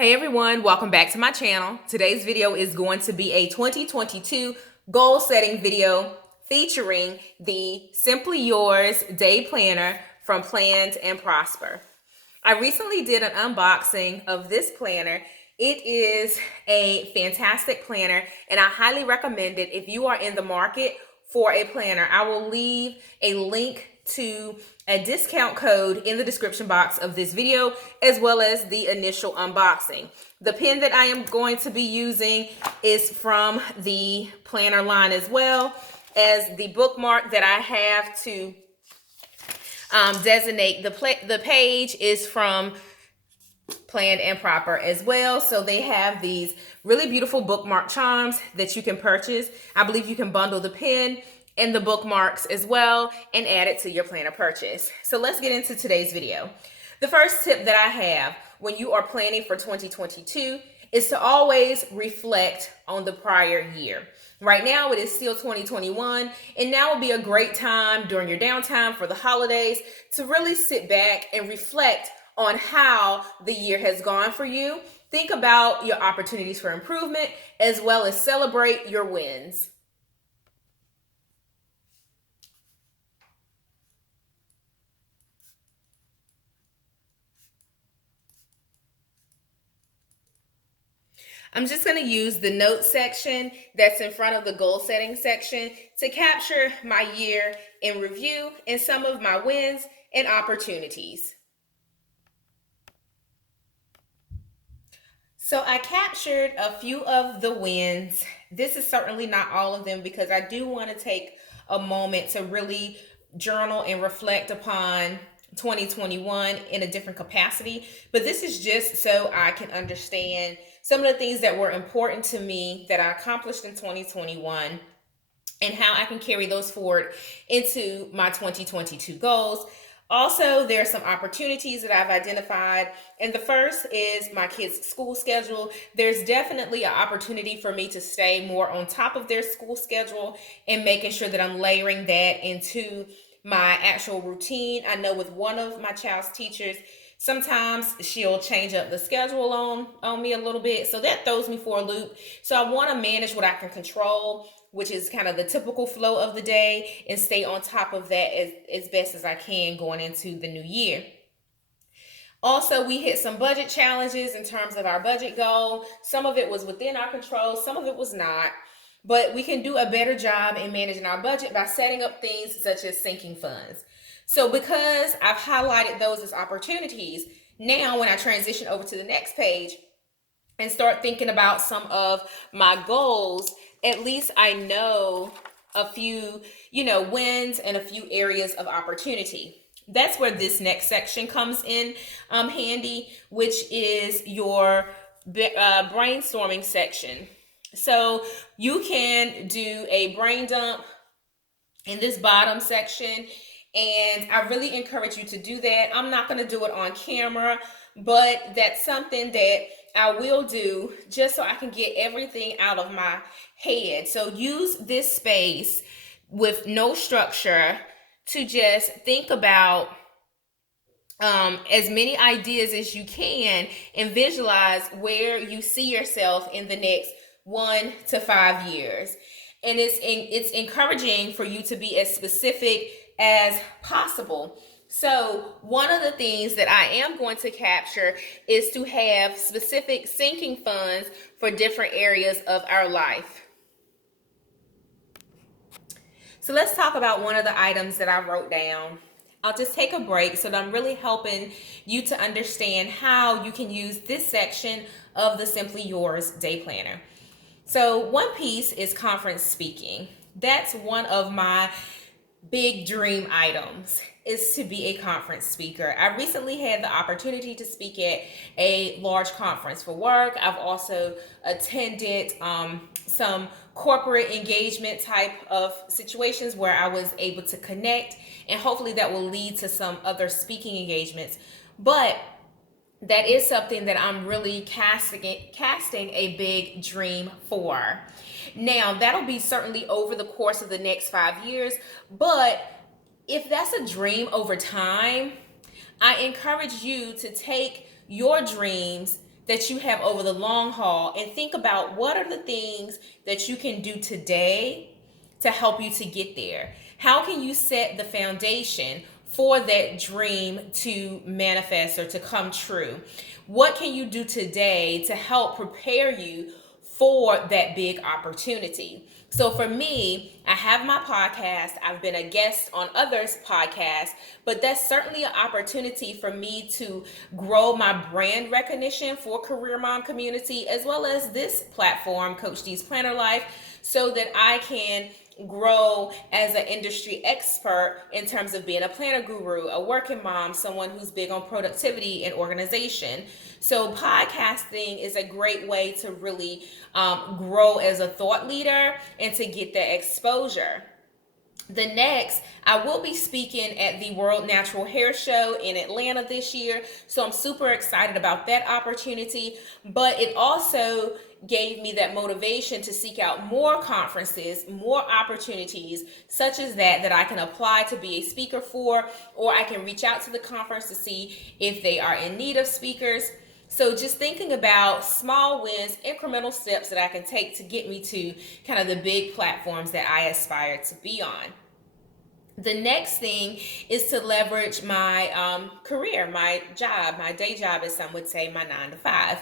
Hey everyone, welcome back to my channel. Today's video is going to be a 2022 goal setting video featuring the Simply Yours Day Planner from Planned and Prosper. I recently did an unboxing of this planner. It is a fantastic planner and I highly recommend it if you are in the market for a planner. I will leave a link to a discount code in the description box of this video, as well as the initial unboxing. The pen that I am going to be using is from the planner line, as well as the bookmark that I have to designate the page is from Planned and Proper as well. So they have these really beautiful bookmark charms that you can purchase. I believe you can bundle the pen and the bookmarks as well and add it to your planner purchase. So let's get into today's video. The first tip that I have when you are planning for 2022 is to always reflect on the prior year. Right now, it is still 2021, and now would be a great time during your downtime for the holidays to really sit back and reflect on how the year has gone for you. Think about your opportunities for improvement, as well as celebrate your wins. I'm just going to use the notes section that's in front of the goal setting section to capture my year in review and some of my wins and opportunities. So I captured a few of the wins. This is certainly not all of them because I do want to take a moment to really journal and reflect upon 2021 in a different capacity. But this is just so I can understand some of the things that were important to me that I accomplished in 2021 and how I can carry those forward into my 2022 goals. Also, there are some opportunities that I've identified, and the first is my kids' school schedule. There's definitely an opportunity for me to stay more on top of their school schedule and making sure that I'm layering that into my actual routine. I know with one of my child's teachers, sometimes she'll change up the schedule on me a little bit, so that throws me for a loop. So I want to manage what I can control, which is kind of the typical flow of the day, and stay on top of that as best as I can going into the new year. Also, we hit some budget challenges in terms of our budget goal. Some of it was within our control, some of it was not. But we can do a better job in managing our budget by setting up things such as sinking funds. So because I've highlighted those as opportunities, now when I transition over to the next page and start thinking about some of my goals, at least I know a few, wins and a few areas of opportunity. That's where this next section comes in handy, which is your brainstorming section. So you can do a brain dump in this bottom section, and I really encourage you to do that. I'm not going to do it on camera, but that's something that I will do just so I can get everything out of my head. So use this space with no structure to just think about as many ideas as you can and visualize where you see yourself in the next 1 to 5 years. And it's encouraging for you to be as specific as possible. So one of the things that I am going to capture is to have specific sinking funds for different areas of our life. So let's talk about one of the items that I wrote down. I'll just take a break so that I'm really helping you to understand how you can use this section of the Simply Yours Day Planner. So one piece is conference speaking. That's one of my big dream items, is to be a conference speaker. I recently had the opportunity to speak at a large conference for work. I've also attended some corporate engagement type of situations where I was able to connect, and hopefully that will lead to some other speaking engagements. But that is something that I'm really casting a big dream for. Now, that'll be certainly over the course of the next 5 years, but if that's a dream over time, I encourage you to take your dreams that you have over the long haul, and think about what are the things that you can do today to help you to get there. How can you set the foundation for that dream to manifest or to come true? What can you do today to help prepare you for that big opportunity? So for me, I have my podcast. I've been a guest on others' podcasts, but that's certainly an opportunity for me to grow my brand recognition for Career Mom community, as well as this platform, Coach D's Planner Life, so that I can grow as an industry expert in terms of being a planner guru, a working mom, someone who's big on productivity and organization. So podcasting is a great way to really grow as a thought leader and to get that exposure. The next, I will be speaking at the World Natural Hair Show in Atlanta this year. So I'm super excited about that opportunity. But it also gave me that motivation to seek out more conferences, more opportunities such as that I can apply to be a speaker for, or I can reach out to the conference to see if they are in need of speakers. So just thinking about small wins, incremental steps that I can take to get me to kind of the big platforms that I aspire to be on. The next thing is to leverage my career, my job, my day job, as some would say, my 9 to 5.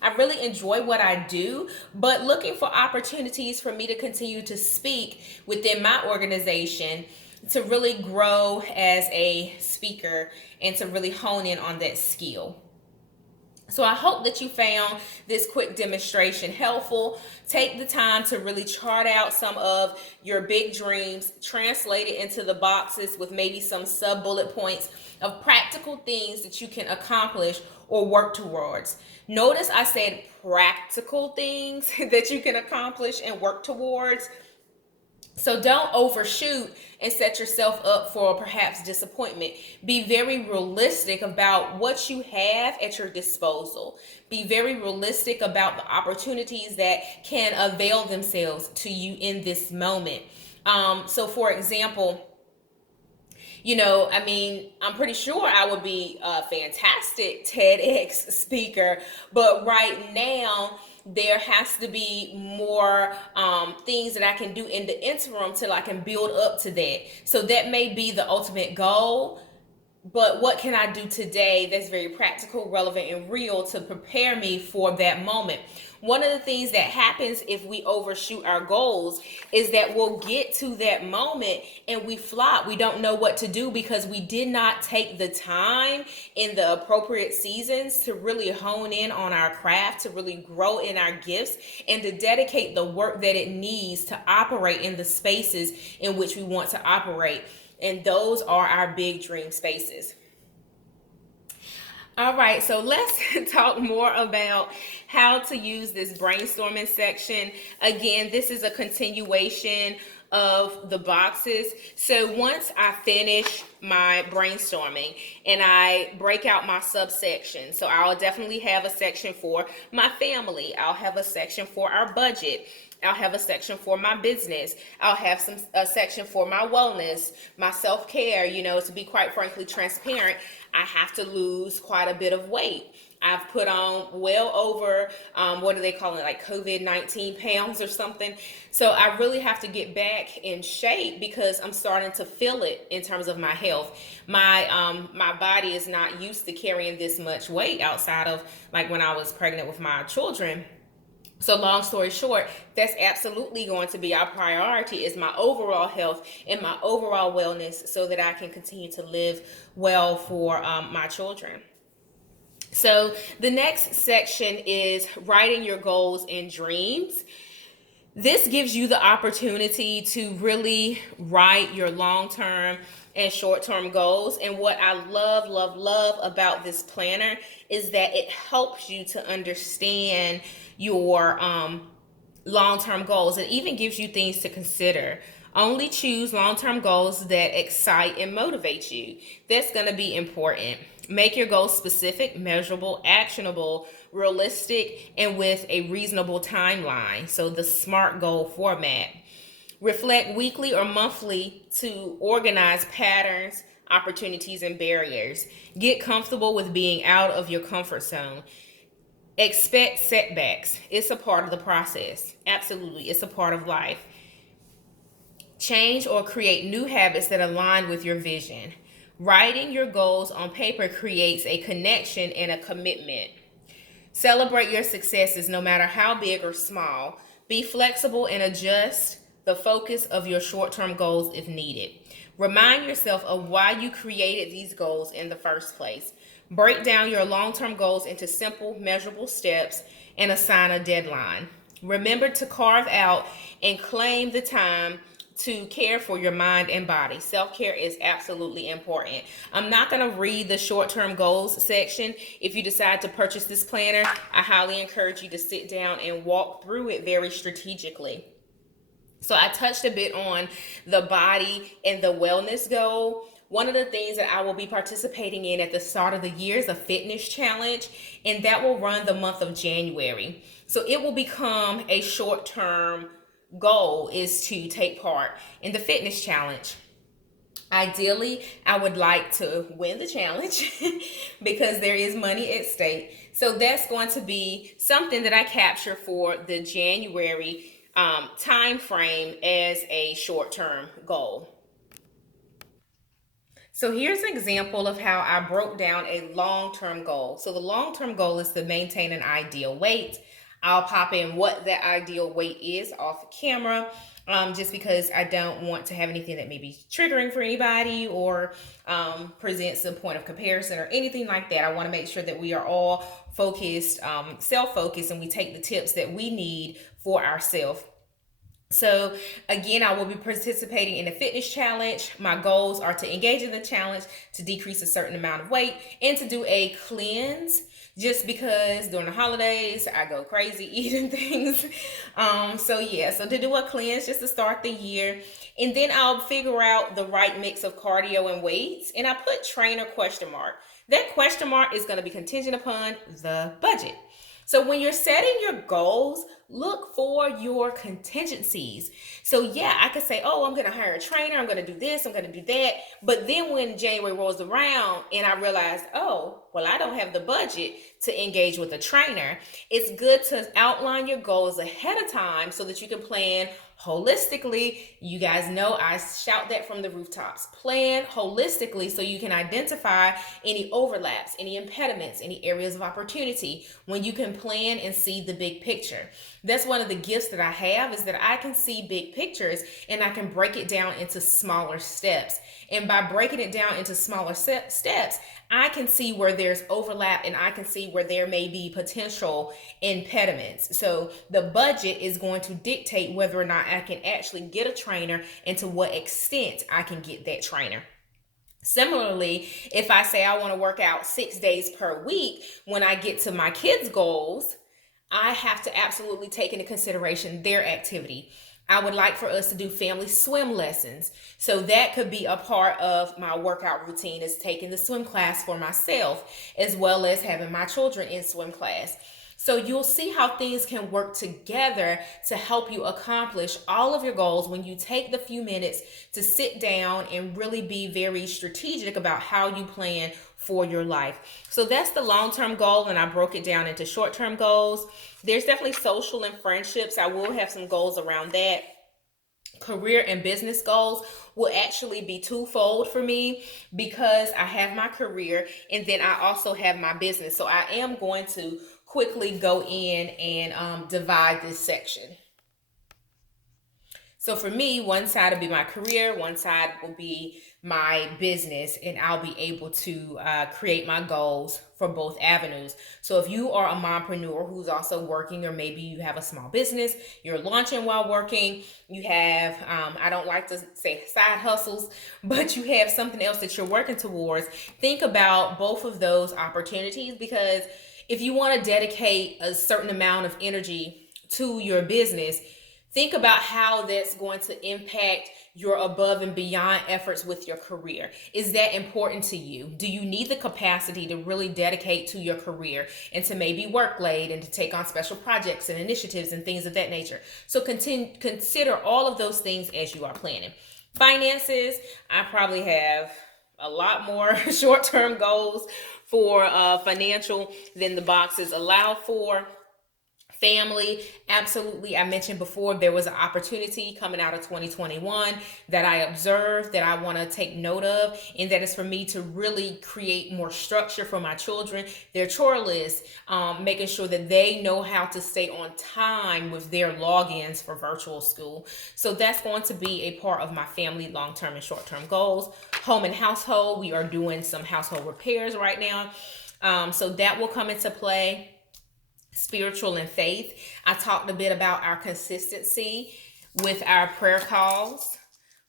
I really enjoy what I do, but looking for opportunities for me to continue to speak within my organization, to really grow as a speaker and to really hone in on that skill. So I hope that you found this quick demonstration helpful. Take the time to really chart out some of your big dreams, translate it into the boxes with maybe some sub-bullet points of practical things that you can accomplish or work towards. Notice I said practical things that you can accomplish and work towards. So don't overshoot and set yourself up for perhaps disappointment. Be very realistic about what you have at your disposal. Be very realistic about the opportunities that can avail themselves to you in this moment. So for example, I'm pretty sure I would be a fantastic TEDx speaker, but right now there has to be more things that I can do in the interim till I can build up to that. So that may be the ultimate goal, but what can I do today that's very practical, relevant, and real to prepare me for that moment? One of the things that happens if we overshoot our goals is that we'll get to that moment and we flop. We don't know what to do because we did not take the time in the appropriate seasons to really hone in on our craft, to really grow in our gifts, and to dedicate the work that it needs to operate in the spaces in which we want to operate. And those are our big dream spaces. All right, so let's talk more about how to use this brainstorming section. Again, this is a continuation of the boxes. So once I finish my brainstorming and I break out my subsection, so I'll definitely have a section for my family. I'll have a section for our budget. I'll have a section for my business. I'll have a section for my wellness, my self-care. To be quite frankly transparent, I have to lose quite a bit of weight. I've put on well over, what do they call it, like COVID-19 pounds or something. So I really have to get back in shape because I'm starting to feel it in terms of my health. My body is not used to carrying this much weight outside of like when I was pregnant with my children. So long story short, that's absolutely going to be our priority, is my overall health and my overall wellness, so that I can continue to live well for my children. So the next section is writing your goals and dreams. This gives you the opportunity to really write your long-term and short-term goals. And what I love about this planner is that it helps you to understand your long-term goals. It even gives you things to consider. Only choose long-term goals that excite and motivate you. That's going to be important. Make your goals specific, measurable, actionable, realistic, and with a reasonable timeline. So the SMART goal format. Reflect weekly or monthly to organize patterns, opportunities, and barriers. Get comfortable with being out of your comfort zone. Expect setbacks. It's a part of the process. Absolutely. It's a part of life. Change or create new habits that align with your vision. Writing your goals on paper creates a connection and a commitment. Celebrate your successes no matter how big or small. Be flexible and adjust the focus of your short term goals if needed. Remind yourself of why you created these goals in the first place. Break down your long term goals into simple, measurable steps and assign a deadline. Remember to carve out and claim the time to care for your mind and body. Self care is absolutely important. I'm not going to read the short term goals section. If you decide to purchase this planner, I highly encourage you to sit down and walk through it very strategically. So, I touched a bit on the body and the wellness goal. One of the things that I will be participating in at the start of the year is a fitness challenge, and that will run the month of January. So, it will become a short term goal is to take part in the fitness challenge. Ideally, I would like to win the challenge because there is money at stake. So that's going to be something that I capture for the January time frame as a short term goal. So here's an example of how I broke down a long-term goal. So the long-term goal is to maintain an ideal weight. I'll pop in what that ideal weight is off camera, just because I don't want to have anything that may be triggering for anybody or presents a point of comparison or anything like that. I want to make sure that we are all focused, self-focused, and we take the tips that we need for ourselves. So again, I will be participating in a fitness challenge. My goals are to engage in the challenge, to decrease a certain amount of weight, and to do a cleanse. Just because during the holidays I go crazy eating things. So to do a cleanse just to start the year, and then I'll figure out the right mix of cardio and weights. And I put trainer question mark. That question mark is going to be contingent upon the budget. So when you're setting your goals, look for your contingencies. So yeah, I could say, oh, I'm going to hire a trainer. I'm going to do this. I'm going to do that. But then when January rolls around and I realize, oh, well, I don't have the budget to engage with a trainer. It's good to outline your goals ahead of time so that you can plan holistically. You guys know I shout that from the rooftops. Plan holistically so you can identify any overlaps, any impediments, any areas of opportunity when you can plan and see the big picture. That's one of the gifts that I have, is that I can see big pictures and I can break it down into smaller steps. And by breaking it down into smaller steps, I can see where there's overlap and I can see where there may be potential impediments. So the budget is going to dictate whether or not I can actually get a trainer and to what extent I can get that trainer. Similarly, if I say I want to work out 6 days per week, when I get to my kids' goals, I have to absolutely take into consideration their activity. I would like for us to do family swim lessons. So that could be a part of my workout routine, is taking the swim class for myself, as well as having my children in swim class. So you'll see how things can work together to help you accomplish all of your goals when you take the few minutes to sit down and really be very strategic about how you plan for your life. So that's the long-term goal, and I broke it down into short-term goals. There's definitely social and friendships. I will have some goals around that. Career and business goals will actually be twofold for me, because I have my career and then I also have my business. So I am going to quickly go in and divide this section. So for me, one side will be my career, one side will be my business, and I'll be able to create my goals for both avenues. So if you are a mompreneur who's also working, or maybe you have a small business, you're launching while working, you have, I don't like to say side hustles, but you have something else that you're working towards, think about both of those opportunities, because if you want to dedicate a certain amount of energy to your business, think about how that's going to impact your above and beyond efforts with your career. Is that important to you? Do you need the capacity to really dedicate to your career and to maybe work late and to take on special projects and initiatives and things of that nature? So consider all of those things as you are planning. Finances, I probably have a lot more short-term goals for financial. Then the boxes allow for family. Absolutely. I mentioned before there was an opportunity coming out of 2021 that I observed that I want to take note of, and that is for me to really create more structure for my children, their chore list, making sure that they know how to stay on time with their logins for virtual school. So that's going to be a part of my family long-term and short-term goals. Home and household, we are doing some household repairs right now. So that will come into play. Spiritual and faith. I talked a bit about our consistency with our prayer calls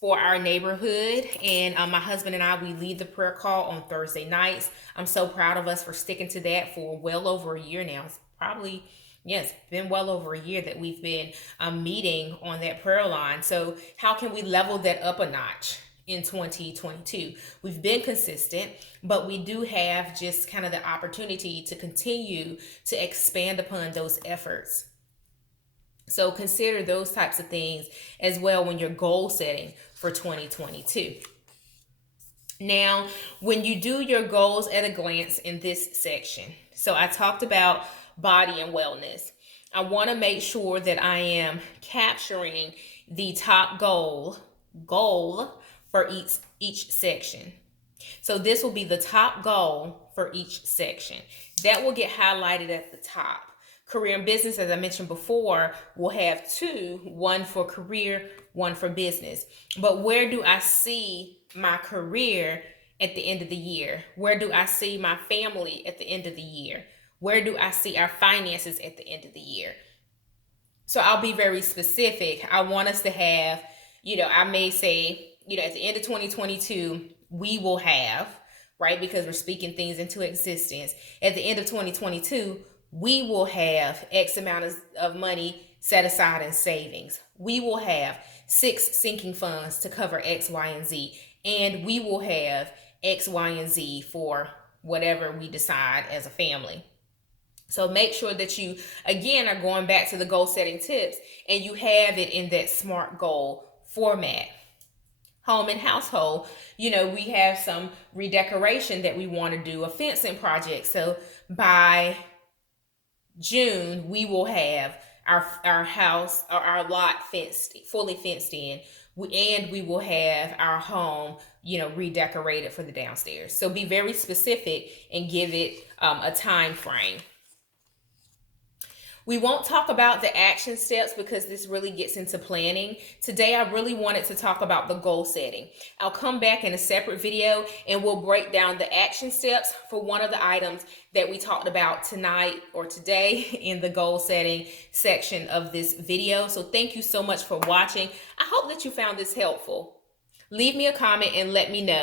for our neighborhood. And my husband and I, we lead the prayer call on Thursday nights. I'm so proud of us for sticking to that for well over a year now. It's probably, yes, been well over a year that we've been meeting on that prayer line. So how can we level that up a notch in 2022? We've been consistent, but we do have just kind of the opportunity to continue to expand upon those efforts. So consider those types of things as well when you're goal setting for 2022. Now, when you do your goals at a glance in this section, so I talked about body and wellness. I want to make sure that I am capturing the top goal for each section. So this will be the top goal for each section. That will get highlighted at the top. Career and business, as I mentioned before, will have two, one for career, one for business. But where do I see my career at the end of the year? Where do I see my family at the end of the year? Where do I see our finances at the end of the year? So I'll be very specific. I want us to have, I may say, at the end of 2022, we will have, right? Because we're speaking things into existence. At the end of 2022, we will have X amount of money set aside in savings. We will have 6 sinking funds to cover X, Y, and Z. And we will have X, Y, and Z for whatever we decide as a family. So make sure that you, again, are going back to the goal setting tips and you have it in that SMART goal format. Home and household, we have some redecoration that we want to do, a fencing project. So by June, we will have our house or our lot fully fenced in, and we will have our home, redecorated for the downstairs. So be very specific and give it a time frame. We won't talk about the action steps because this really gets into planning. Today, I really wanted to talk about the goal setting. I'll come back in a separate video and we'll break down the action steps for one of the items that we talked about tonight or today in the goal setting section of this video. So thank you so much for watching. I hope that you found this helpful. Leave me a comment and let me know.